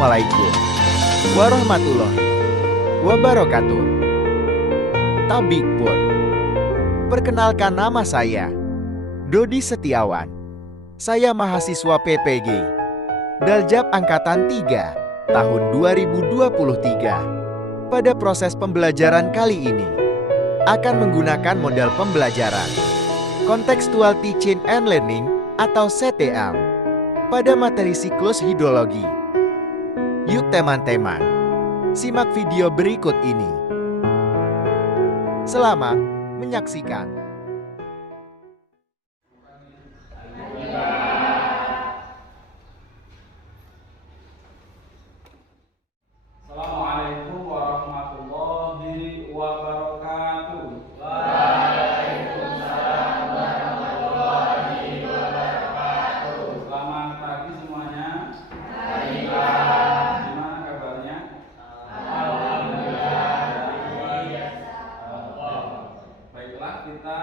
Assalamualaikum warahmatullahi wabarakatuh. Tabik pun. Perkenalkan, nama saya Dodi Setiawan. Saya mahasiswa PPG Daljab Angkatan 3 tahun 2023. Pada proses pembelajaran kali ini akan menggunakan model pembelajaran Contextual Teaching and Learning atau CTL pada materi siklus hidrologi. Yuk teman-teman, simak video berikut ini. Selamat menyaksikan. Assalamualaikum warahmatullahi wabarakatuh. Waalaikumsalam warahmatullahi wabarakatuh. Selamat pagi semuanya. Baiklah. Gimana kabarnya? Alhamdulillah. Baiklah, kita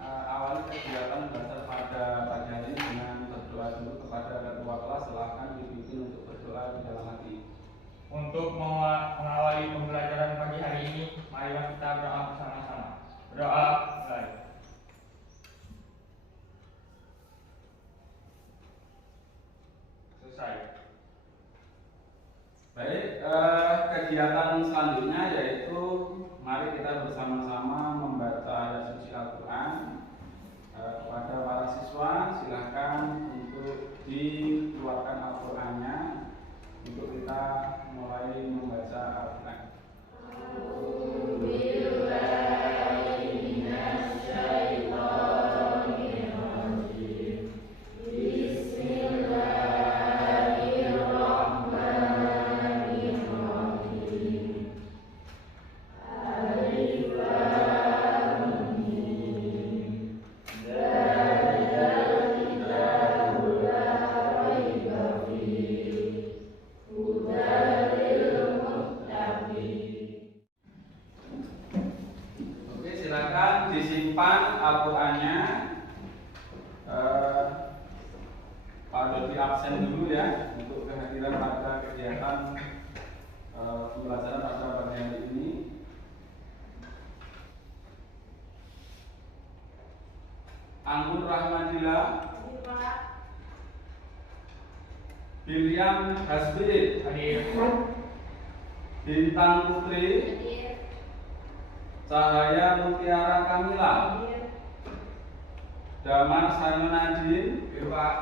awali kegiatan belajar pada pagi hari ini dengan berdoa dulu kepada ketua kelas. Silakan dipimpin untuk berdoa di dalam hati. Untuk mengawali pembelajaran pagi hari ini, marilah kita berdoa bersama-sama. Berdoa, mulai. Selesai. Baik, kegiatan selanjutnya yaitu mari kita bersama-sama membaca ayat suci Al-Quran. Kepada para siswa silahkan untuk dikeluarkan Al-Qurannya untuk kita mulai membaca Al-Quran. Oke, silakan disimpan Al-Qurannya. Pak Dodi absen dulu ya untuk kehadiran pada kegiatan pembelajaran pada pagi hari ini. Anggun Rahmadila, William Hasbi, Hadir. Bintang Putri, Cahaya Mutiara Kamila, Damar Sanyo Nadine, Pak.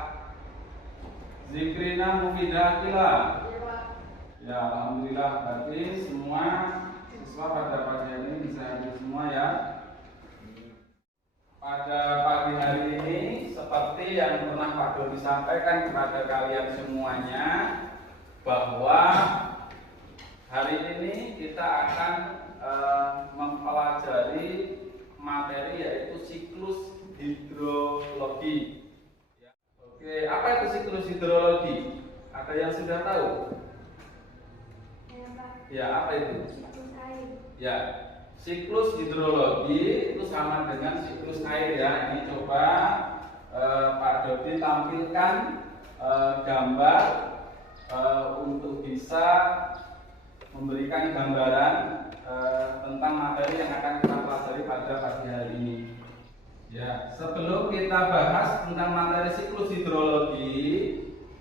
Zikrina Mufidah Akila. Ya, alhamdulillah, berarti semua siswa pada pagi hari ini bisa hadir semua ya. Pada pagi hari ini seperti yang pernah Pak Dodi sampaikan kepada kalian semuanya, bahwa hari ini kita akan mempelajari materi yaitu siklus hidrologi. Oke, apa itu siklus hidrologi? Ada yang sudah tahu? Ya, apa itu? Ya, siklus hidrologi itu sama dengan siklus air ya. Ini coba Pak Dodi tampilkan gambar untuk bisa memberikan gambaran tentang materi yang akan kita pelajari pada pagi hari ini. Ya, sebelum kita bahas tentang materi siklus hidrologi,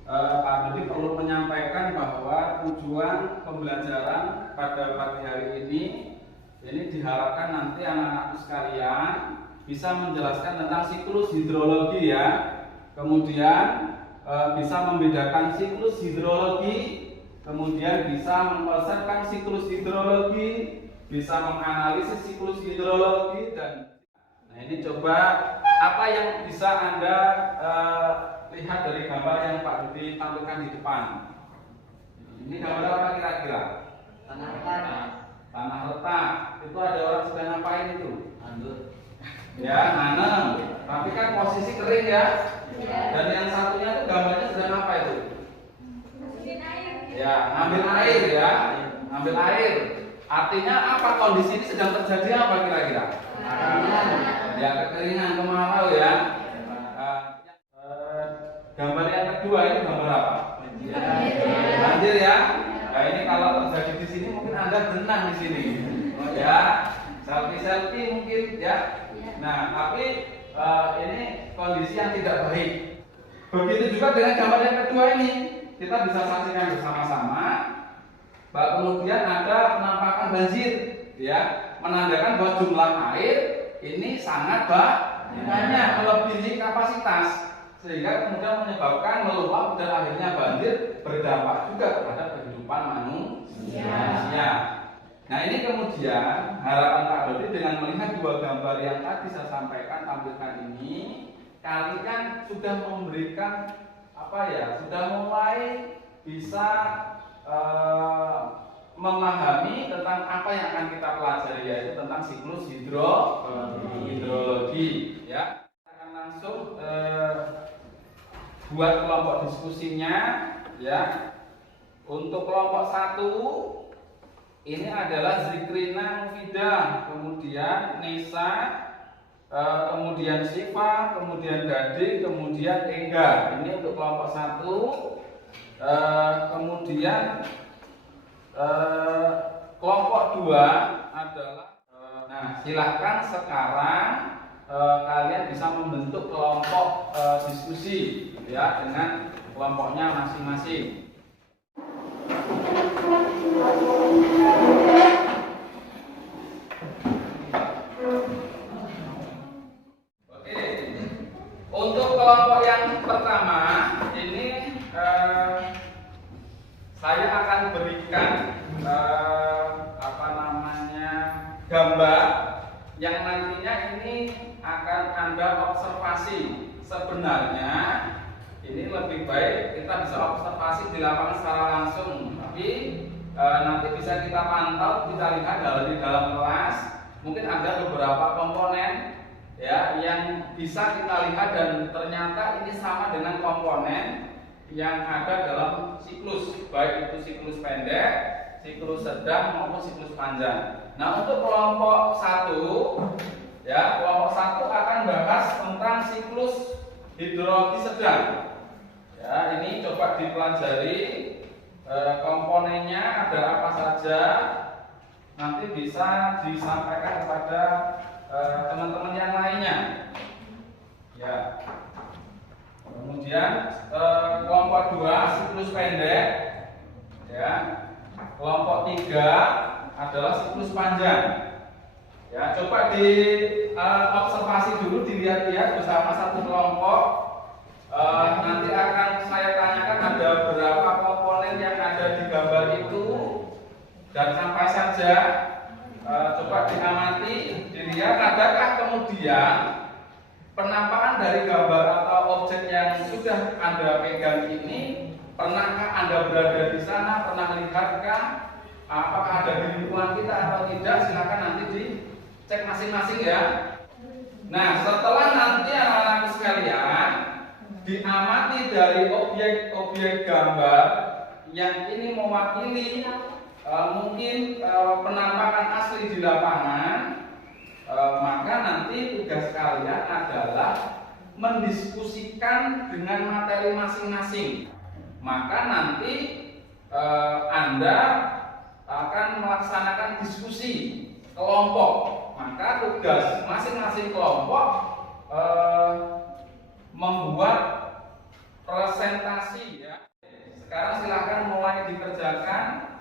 Pak Dodi perlu menyampaikan bahwa tujuan pembelajaran pada pagi hari ini diharapkan nanti anak-anakku sekalian bisa menjelaskan tentang siklus hidrologi ya. Kemudian bisa membedakan siklus hidrologi, kemudian bisa mengkonsepkan siklus hidrologi, bisa menganalisis siklus hidrologi nah ini coba apa yang bisa Anda lihat dari gambar yang Pak Dodi tampilkan di depan. Ini gambar apa kira-kira? Tanah retak. Itu ada orang sedang ngapain itu? Ya, nanam. Tapi kan posisi kering ya. Dan yang satunya itu gambarnya sedang apa itu? Ya, ngambil air ya. Ngambil air. Artinya apa, kondisi ini sedang terjadi apa kira-kira? Ya, kekeringan, kemarau ya. Gambar yang kedua ini gambar apa? banjir ya. Nah ini kalau terjadi di sini mungkin Anda berenang di sini, ya selfie mungkin ya. Nah tapi ini kondisi yang tidak baik. Begitu juga dengan gambar yang kedua ini, kita bisa saksikan bersama-sama bahwa kemudian ada penampakan banjir, ya, menandakan bahwa jumlah air ini sangat banyak, melebihi kapasitas, sehingga kemudian menyebabkan meluap dan akhirnya banjir, berdampak juga terhadap kehidupan manusia. Nah ini kemudian harapan Pak Dodi dengan melihat dua gambar yang tadi saya sampaikan tampilkan ini, kalian sudah memberikan sudah mulai bisa memahami tentang apa yang akan kita pelajari, yaitu tentang siklus hidrologi. Ya, kita akan langsung buat kelompok diskusinya. Ya, untuk kelompok 1 ini adalah Zikrina Mufidah, kemudian Nisa, kemudian Siva, kemudian Gading, kemudian Engga. Ini untuk kelompok 1. Kemudian kelompok 2 adalah nah silahkan sekarang kalian bisa membentuk kelompok diskusi ya dengan kelompoknya masing-masing. Oke, untuk kelompok yang pertama ini saya akan berikan gambar yang nantinya ini akan Anda observasi. Sebenarnya ini lebih baik kita bisa observasi di lapangan secara langsung, tapi nanti bisa kita pantau, kita lihat di dalam kelas. Mungkin ada beberapa komponen ya yang bisa kita lihat dan ternyata ini sama dengan komponen yang ada dalam siklus, baik itu siklus pendek, siklus sedang maupun siklus panjang. Nah, untuk kelompok 1 ya, kelompok 1 akan bahas tentang siklus hidrologi sedang. Ya, ini coba dipelajari komponennya ada apa saja. Nanti bisa disampaikan kepada teman-teman yang lainnya. Ya. Kemudian kelompok 2 siklus pendek, ya. Kelompok 3 adalah siklus panjang. Ya, coba di observasi dulu, dilihat-lihat bersama satu kelompok. Nanti akan saya tanyakan ada berapa komponen yang ada di gambar itu dan sampai saja coba diamati, dilihat adakah kemudian penampakan dari gambar atau objek yang sudah Anda pegang ini, pernahkah Anda berada di sana, pernah lihatkah, apakah ada di lingkungan kita atau tidak, silakan nanti dicek masing-masing ya. Nah, setelah nanti anak-anak sekalian diamati dari objek-objek gambar yang ini mewakili mungkin penampakan asli di lapangan, maka nanti tugas kalian adalah mendiskusikan dengan materi masing-masing. Maka nanti Anda akan melaksanakan diskusi kelompok. Maka tugas masing-masing kelompok membuat presentasi ya. Sekarang silakan mulai dikerjakan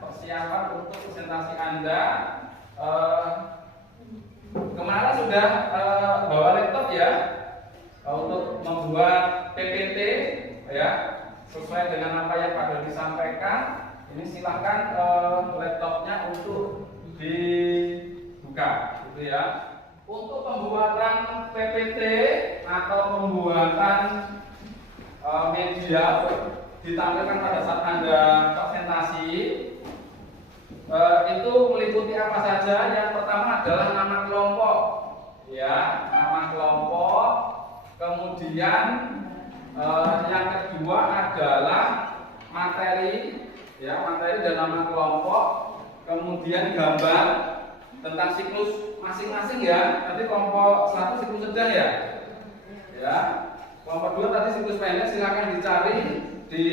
persiapan untuk presentasi Anda. Kemarin sudah bawa laptop ya untuk membuat PPT ya sesuai dengan apa yang Pak Dodi sampaikan. Ini silahkan laptopnya untuk dibuka, gitu ya. Untuk pembuatan PPT atau pembuatan media ditampilkan pada saat Anda presentasi, itu meliputi apa saja. Yang pertama adalah nama kelompok, ya, nama kelompok. Kemudian yang kedua adalah materi, ya, materi dan nama kelompok. Kemudian gambar tentang siklus masing-masing ya. Nanti kelompok 1 siklus sedang ya, ya. Kelompok 2 tadi siklus pendek, silakan dicari di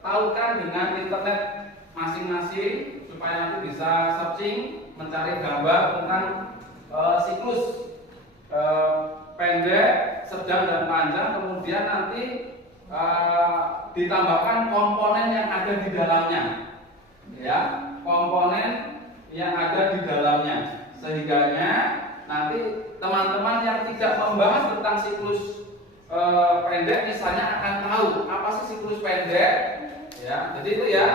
tahukan dengan internet masing-masing supaya nanti bisa searching mencari gambar tentang siklus pendek, sedang dan panjang, kemudian nanti ditambahkan komponen yang ada di dalamnya, ya, komponen yang ada di dalamnya, sehingga nanti teman-teman yang tidak membahas tentang siklus pendek misalnya akan tahu apa sih siklus pendek, ya. Jadi itu ya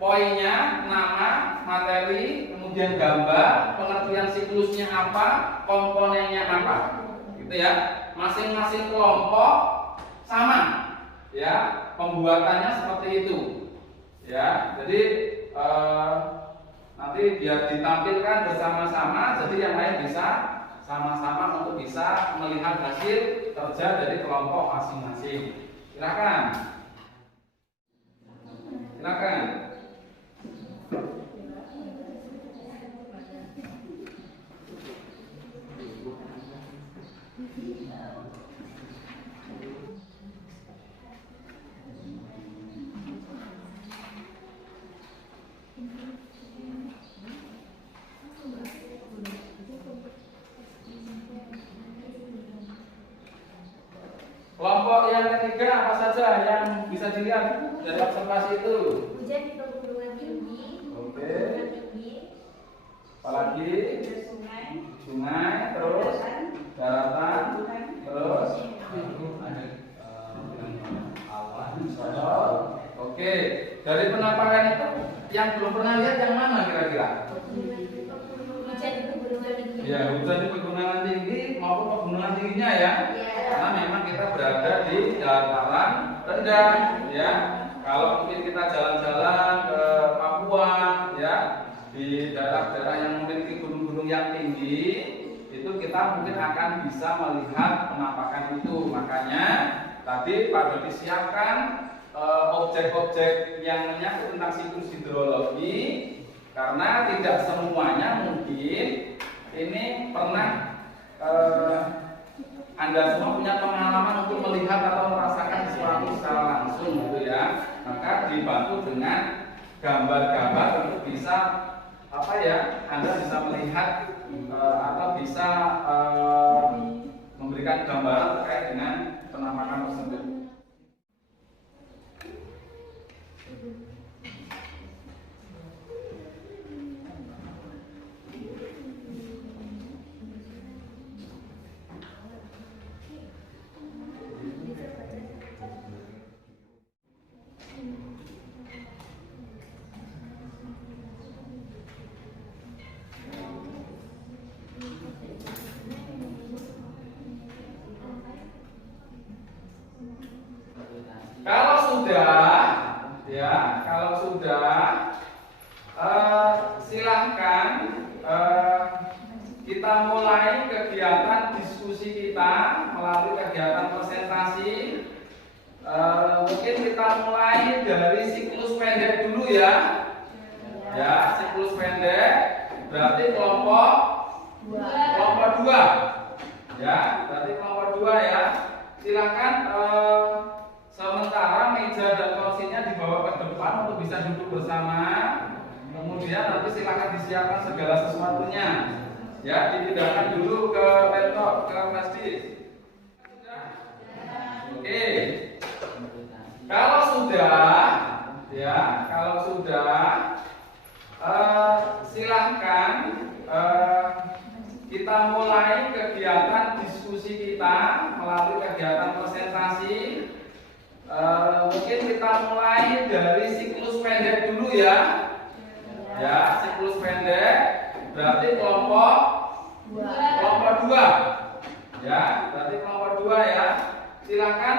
poinnya, nama, materi, kemudian gambar, pengertian siklusnya apa, komponennya apa, gitu ya. Masing-masing kelompok sama, ya, pembuatannya seperti itu, ya. Jadi nanti biar ditampilkan bersama-sama, jadi yang lain bisa sama-sama untuk bisa melihat hasil kerja dari kelompok masing-masing. Silakan. Silakan. Kelompok yang ketiga apa saja yang bisa dilihat dari observasi itu? Hujan di pegunungan tinggi. Oke. Pegunungan tinggi. Apalagi? Ada sungai. Sungai, terus daratan, terus oke. Dari penampakan itu yang belum pernah lihat yang mana kira-kira? Hujan di pegunungan tinggi. Ya, hujan di pegunungan tinggi maupun pegunungan tingginya ya. Karena memang kita berada di dataran rendah, ya. Kalau mungkin kita jalan-jalan ke Papua, ya, di daerah-daerah yang memiliki gunung-gunung yang tinggi, itu kita mungkin akan bisa melihat penampakan itu. Makanya tadi Pak Dodi siapkan objek-objek yang menyangkut tentang siklus hidrologi, karena tidak semuanya mungkin ini pernah Anda semua punya pengalaman untuk melihat atau merasakan sesuatu secara langsung, gitu ya. Maka dibantu dengan gambar-gambar untuk bisa Anda bisa melihat atau bisa memberikan gambaran terkait dengan penampakan tersebut. Kalau sudah, silahkan kita mulai kegiatan diskusi kita melalui kegiatan presentasi. Mungkin kita mulai dari siklus pendek dulu ya. Ya, siklus pendek berarti kelompok 2. Ya, berarti kelompok 2 ya. Silakan sementara meja dan kursinya dibawa ke depan untuk bisa duduk bersama. Kemudian nanti silakan disiapkan segala sesuatunya. Ya, dipindahkan dulu ke laptop, ke flash disk. Oke. Kalau sudah, silahkan kita mulai kegiatan diskusi kita melalui kegiatan presentasi. Mungkin kita mulai dari siklus pendek dulu ya. Ya, siklus pendek berarti kelompok 2. Ya, berarti kelompok 2 ya. Silakan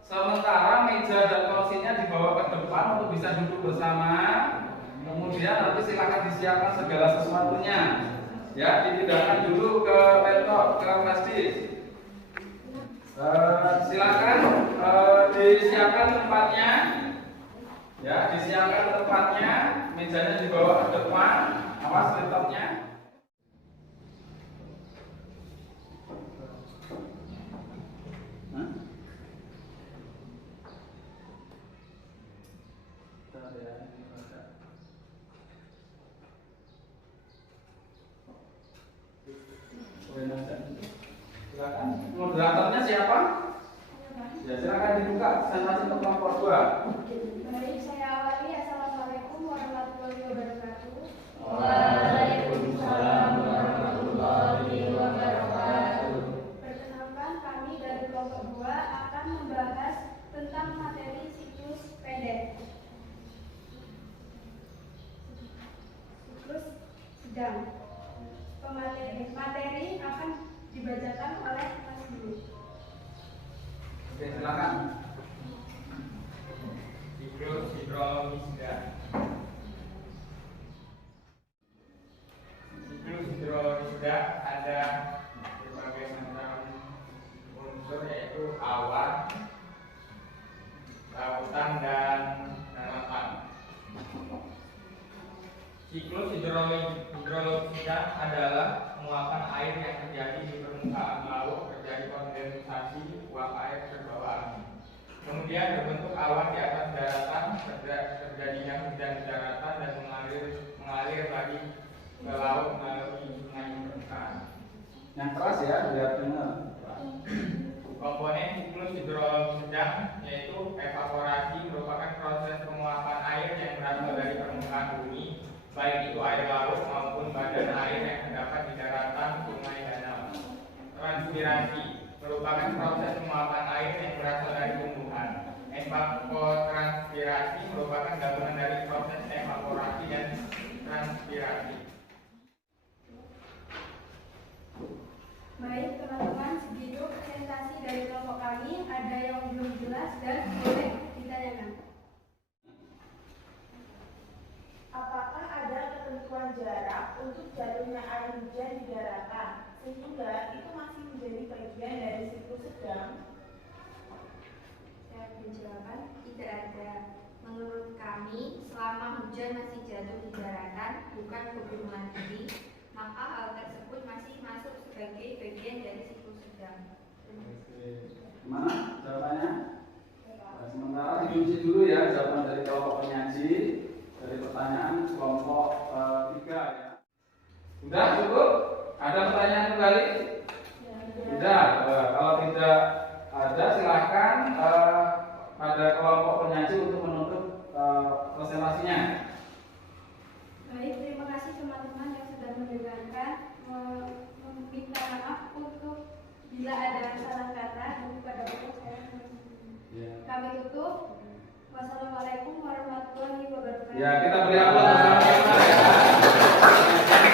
sementara meja dan kursinya dibawa ke depan untuk bisa duduk bersama. Kemudian nanti silakan disiapkan segala sesuatunya. Ya, dipindahkan dulu ke laptop, ke flash disk. Silakan disiapkan tempatnya. Ya, disiapkan tempatnya, mejanya dibawa ke depan, awas laptopnya. Silakan. Moderatornya siapa? Ya, silakan dibuka presentasi untuk kelompok 2. Baik, saya awali. Assalamualaikum warahmatullahi wabarakatuh. Waalaikumsalam warahmatullahi wabarakatuh. Perkenalkan, kami dari kelompok 2 akan membahas tentang materi siklus pendek. Siklus sedang. Materi akan dibacakan oleh Mas Guru. Oke, silakan. Siklus hidrologi sedang. Siklus hidrologi sedang ada berbagai macam unsur, yaitu awan, lautan, dan daratan. Siklus hidrologi sedang adalah penguapan air yang terjadi di permukaan laut, terjadi kondensasi uap air terbawa angin. Kemudian berbentuk awan di atas daratan, terjadinya hujan di daratan dan mengalir lagi ke laut melalui sungai permukaan. Yang keras ya, biar dengar. Komponen siklus hidrologi sedang yaitu evaporasi, merupakan proses penguapan air yang berasal dari permukaan bumi, baik itu air laut maupun badan air yang terdapat di daratan, sungai, danau. Transpirasi merupakan proses penguapan air yang berasal dari tumbuhan. Evapotranspirasi merupakan gabungan dari proses evaporasi dan transpirasi. Baik teman-teman, segitu presentasi dari kelompok kami. Ada yang belum jelas dan boleh ditanyakan. Apakah ada ketentuan jarak untuk jatuhnya air hujan di daratan, sehingga itu masih menjadi bagian dari siklus sedang? Saya menjawab, tidak ada. Menurut kami, selama hujan masih jatuh di daratan, bukan pegunungan tinggi, maka hal tersebut masih masuk sebagai bagian dari siklus sedang. Gimana jawabannya? Nah, sementara dikunci dulu ya jawaban dari kelompok penyaji dari pertanyaan kelompok 3 ya. Sudah cukup? Ada pertanyaan kembali? Tidak. Kalau tidak ada, silakan pada kelompok penyaji untuk menutup presentasinya. Baik, terima kasih teman-teman yang sudah mendengarkan. Meminta maaf untuk bila ada salah kata dan pada waktu saya. Kami tutup. Wassalamualaikum warahmatullahi wabarakatuh. Ya, kita beri aplaus bersama-sama ya.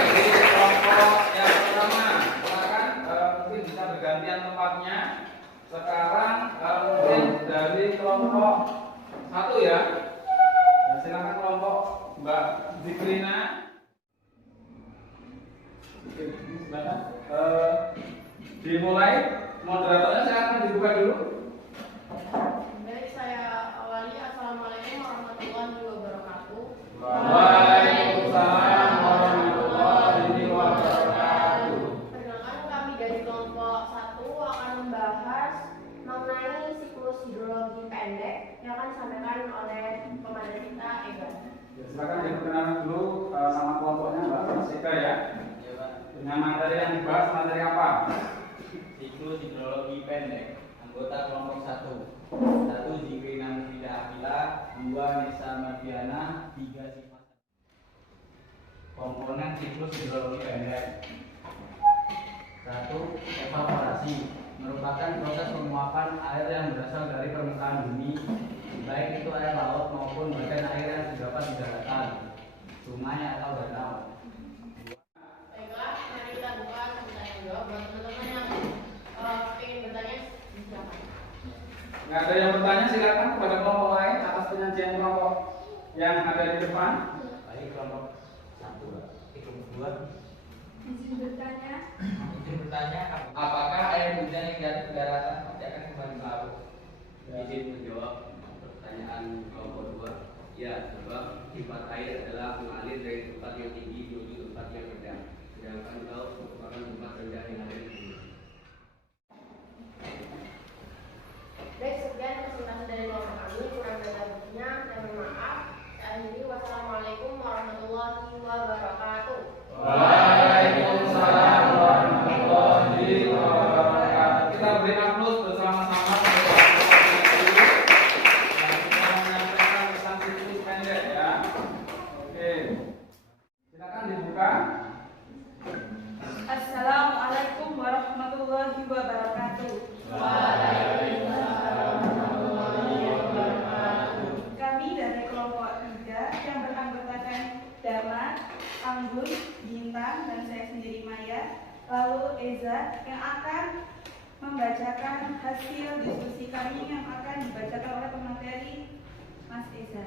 Jadi kelompok yang pertama, silakan mungkin bisa bergantian tempatnya. Sekarang mungkin dari kelompok 1 ya. Silakan kelompok Mbak Zikrina. Oke, silakan. Dimulai, moderatornya silakan dibuka dulu. Baik, saya awali. Assalamualaikum warahmatullahi wabarakatuh. Waalaikumsalam warahmatullahi wabarakatuh. Perkenalkan, kami dari kelompok 1 akan membahas mengenai siklus hidrologi pendek yang akan disampaikan oleh pemateri kita, Ega. Ya, silakan diperkenalkan dulu nama kelompoknya Mbak Masika ya. Dengan materi yang dibahas materi apa? Siklus hidrologi pendek. Anggota kelompok 1. 1 Zikrina Mufidah Afila, 2 Nisa Mardiana, 3 Sifat. Komponen siklus hidrologi pendek. 1. Evaporasi merupakan proses penguapan air yang berasal dari permukaan bumi, baik itu air laut maupun badan air yang terdapat di daratan, sungai atau danau. Baiklah, mari kita buka tanya jawab buat teman-teman yang ingin bertanya, silakan. Nggak ada yang bertanya, silakan kepada kelompok lain atas penyajian kelompok yang ada di depan. Baik, kelompok 1, kelompok 2. Izin bertanya. Izin bertanya, apakah air hujan yang jatuh ke daratan pasti akan kembali ke laut? Izin menjawab pertanyaan kelompok 2. Ya, sebab sifat air adalah mengalir dari tempat yang tinggi menuju tempat yang rendah. Sedangkan laut merupakan tempat rendah yang ada di bumi. Baik, sekian presentasi dari kelompok kami. Kurang lebih buktinya, saya mohon maaf. Saya akhiri. Wassalamualaikum warahmatullahi wabarakatuh. Waalaikumsalam warahmatullahi wabarakatuh. Kita beri aplaus bersama-sama untuk yang kita menyampaikan pesan siklus pendek ya. Oke, silakan dibuka. Assalamualaikum warahmatullahi wabarakatuh. Kami dari kelompok 3 yang beranggotakan Dama, Anggun, Bintang, dan saya sendiri Maya, lalu Eza yang akan membacakan hasil diskusi kami yang akan dibacakan oleh pemateri Mas Eza.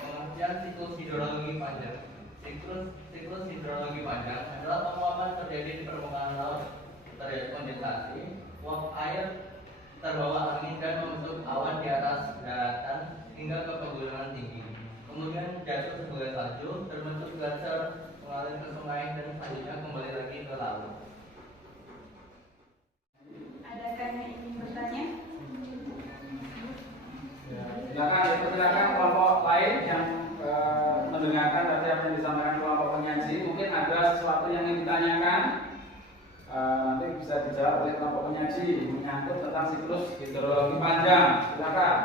Pengertian siklus hidrologi panjang. Siklus hidrologi panjang adalah penguapan terjadi di permukaan laut, terjadi kondensasi, uap air terbawa angin dan membentuk awan di atas daratan hingga ke pegunungan tinggi. Kemudian jatuh sebagai salju, terbentuk glaser, mengalir ke sungai dan selanjutnya kembali lagi ke laut. Adakah yang ingin bertanya? Silakan dipersilakan kelompok lain yang mendengarkan tadi apa yang disampaikan kelompok penyaji. Mungkin ada sesuatu yang ingin ditanyakan, nanti bisa dijawab oleh kelompok penyaji menyangkut tentang siklus hidrologi panjang. Silakan.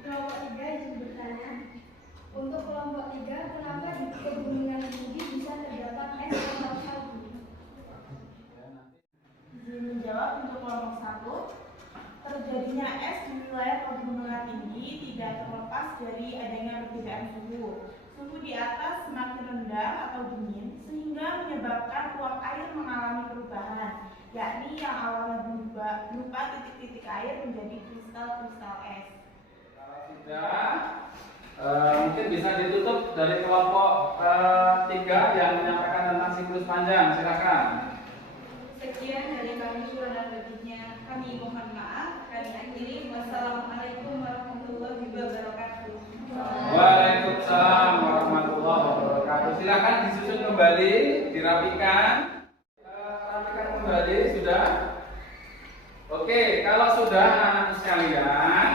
Kelompok 3 izin bertanya. Untuk kelompok 3, kenapa di pegunungan tinggi bisa terdapat es atau salju? Izin menjawab untuk kelompok 1, terjadinya es di wilayah pegunungan tinggi tidak terlepas dari adanya perbedaan suhu. Suhu di atas semakin rendah atau dingin sehingga menyebabkan uap air mengalami perubahan, yakni yang awalnya berupa titik-titik air menjadi kristal-kristal es. Kalau sudah, mungkin bisa ditutup dari kelompok 3 yang menyampaikan tentang siklus panjang. Silakan. Sekian dari kami, kurang dan lebihnya kami mohon maaf. Kami akhiri. Wassalamualaikum warahmatullahi wabarakatuh. Waalaikumsalam warahmatullahi wabarakatuh. Silakan disusun kembali, dirapikan. Rapikan kembali sudah. Oke, kalau sudah anak-anak sekalian,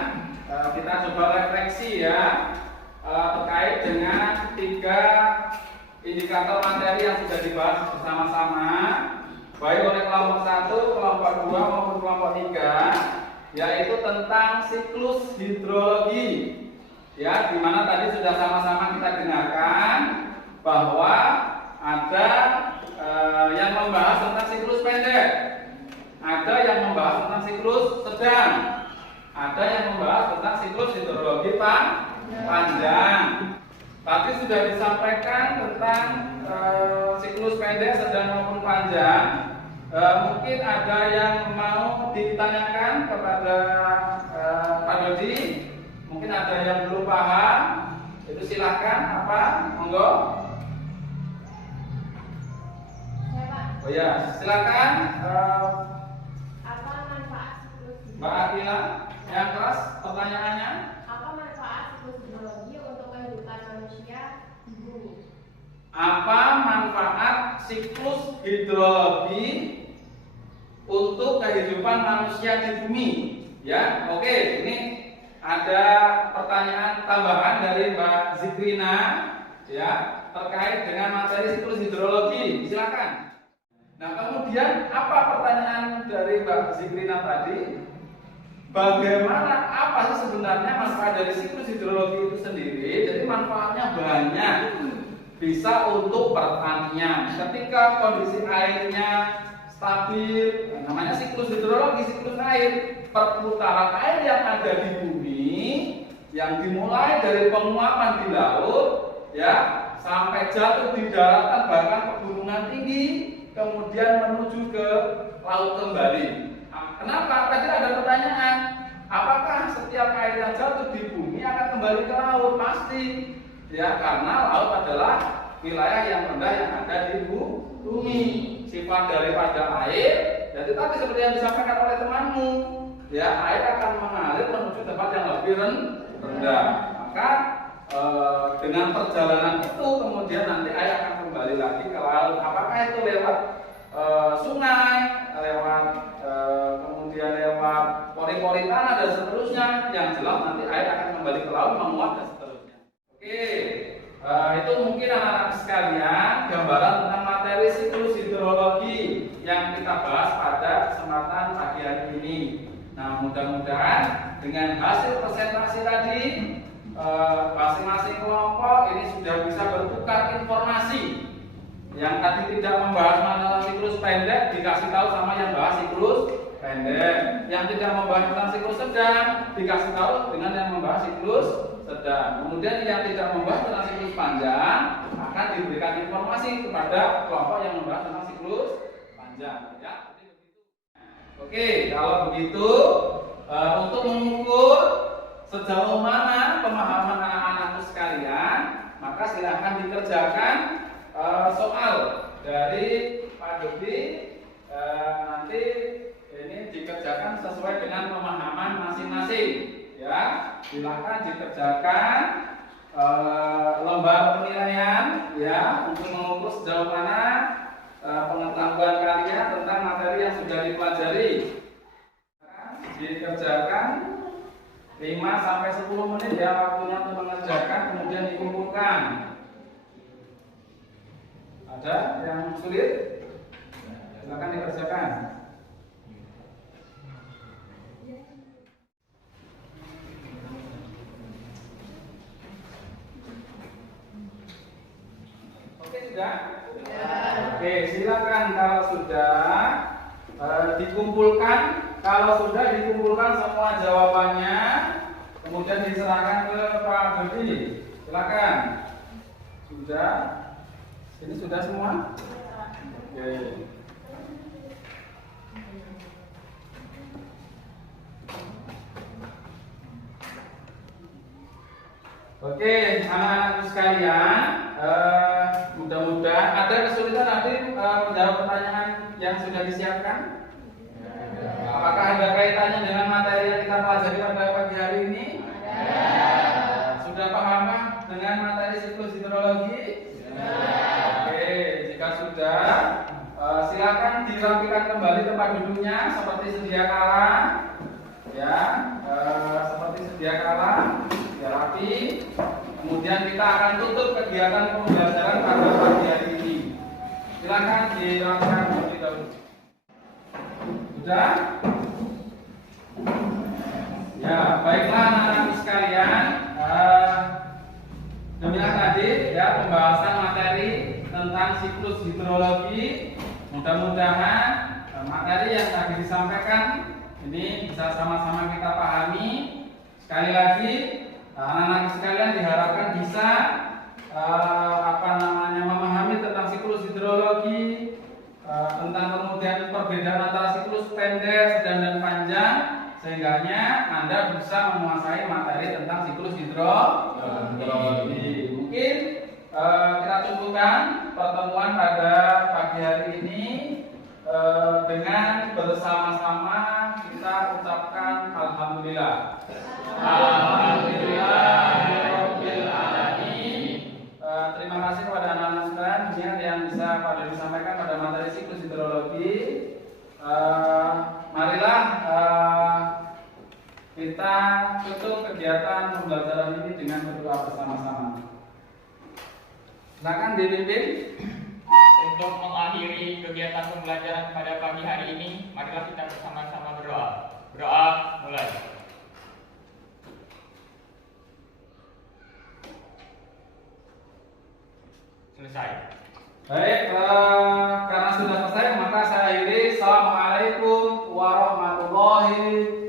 kita coba refleksi ya terkait dengan 3 indikator materi yang sudah dibahas bersama-sama, baik oleh kelompok 1, kelompok 2 maupun kelompok 3, yaitu tentang siklus hidrologi. Ya, di mana tadi sudah sama-sama kita dengarkan bahwa ada yang membahas tentang siklus pendek, ada yang membahas tentang siklus sedang, ada yang membahas tentang siklus hidrologi panjang. Tadi sudah disampaikan tentang siklus pendek, sedang maupun panjang. Mungkin ada yang mau ditanyakan kepada Pak Dodi. Mungkin ada yang belum paham, itu silahkan apa, monggo. Saya Pak, Oh ya, silakan apa manfaat siklus Mbak Akila yang kelas pertanyaannya. Apa manfaat siklus hidrologi untuk kehidupan manusia di bumi? Apa manfaat siklus hidrologi untuk kehidupan manusia di bumi? Ya, oke, ini ada pertanyaan tambahan dari Mbak Zikrina ya terkait dengan materi siklus hidrologi. Silakan. Nah, kemudian apa pertanyaan dari Mbak Zikrina tadi? Bagaimana, apa sih sebenarnya manfaat dari siklus hidrologi itu sendiri? Jadi manfaatnya banyak. Bisa untuk pertanian. Ketika kondisi airnya stabil, namanya siklus hidrologi, siklus air. Perputaran air yang ada di bumi, yang dimulai dari penguapan di laut, ya sampai jatuh di daratan bahkan pegunungan tinggi, kemudian menuju ke laut kembali. Kenapa? Tadi ada pertanyaan, apakah setiap air yang jatuh di bumi akan kembali ke laut? Pasti, ya karena laut adalah wilayah yang rendah yang ada di bumi. Sifat daripada air, jadi tadi seperti yang disampaikan oleh temanmu, ya air akan mengalir menuju tempat yang lebih rendah. Maka dengan perjalanan itu kemudian nanti air akan kembali kembali lagi ke laut. Apakah itu lewat sungai, lewat kemudian lewat pori-pori tanah dan seterusnya, yang jelas nanti air akan kembali ke laut, menguap dan seterusnya. Oke, itu mungkin anak-anak sekalian gambaran tentang materi siklus hidrologi yang kita bahas pada kesempatan pagi hari ini. Nah, mudah-mudahan dengan hasil presentasi tadi masing-masing kelompok ini sudah bisa bertukar informasi. Yang tadi tidak membahas masalah siklus pendek dikasih tahu sama yang bahas siklus pendek. Yang tidak membahas tentang siklus sedang dikasih tahu dengan yang membahas siklus sedang. Kemudian yang tidak membahas tentang siklus panjang akan diberikan informasi kepada kelompok yang membahas tentang siklus panjang. Ya, oke, kalau begitu untuk mengukur sejauh mana pemahaman anak-anakku sekalian, maka silahkan dikerjakan soal dari Pak Dodi. Nanti ini dikerjakan sesuai dengan pemahaman masing-masing. Ya, silahkan dikerjakan lembar penilaian ya untuk mengukur sejauh mana pengetahuan kalian tentang materi yang sudah dipelajari. Dikerjakan 5-10 menit ya waktunya untuk mengerjakan, kemudian dikumpulkan. Ada yang sulit? Silakan dikerjakan. Oke, sudah? Oke, silakan kalau sudah dikumpulkan. Kalau sudah dikumpulkan semua jawabannya, kemudian diserahkan ke Pak Dodi. Silakan. Sudah? Ini sudah semua? Oke. Oke, anak-anakku sekalian, mudah-mudahan ada kesulitan nanti menjawab pertanyaan yang sudah disiapkan. Apakah ada kaitannya dengan materi yang kita pelajari pada pagi hari ini? Sudah paham dengan materi siklus hidrologi? Oke, jika sudah, silakan dirapikan kembali tempat duduknya seperti sedia kala. Ya, seperti sedia kala, biar rapi. Kemudian kita akan tutup kegiatan pembelajaran pada pagi hari ini. Silakan dirapikan terlebih dahulu. Sudah? Ya, baiklah anak-anak sekalian. Demikian tadi ya pembahasan materi tentang siklus hidrologi. Mudah-mudahan materi yang tadi disampaikan ini bisa sama-sama kita pahami. Sekali lagi, anak-anak sekalian diharapkan bisa memahami tentang siklus hidrologi, tentang kemudian perbedaan antara siklus pendek, sedang dan panjang, sehingganya Anda bisa menguasai materi tentang siklus hidrologi. Mungkin kita cukupkan pertemuan pada pagi hari ini dengan bersama-sama kita ucapkan alhamdulillah. Alhamdulillahirabbil alamin. Terima kasih kepada anak-anak sekalian yang bisa pada disampaikan pada materi siklus hidrologi. Marilah kita tutup kegiatan pembelajaran ini dengan berdoa bersama-sama. Silakan dipimpin. Untuk mengakhiri kegiatan pembelajaran pada pagi hari ini, marilah kita bersama-sama berdoa. Berdoa mulai. Selesai. Baik, karena sudah selesai maka saya akhiri. Assalamualaikum warahmatullahi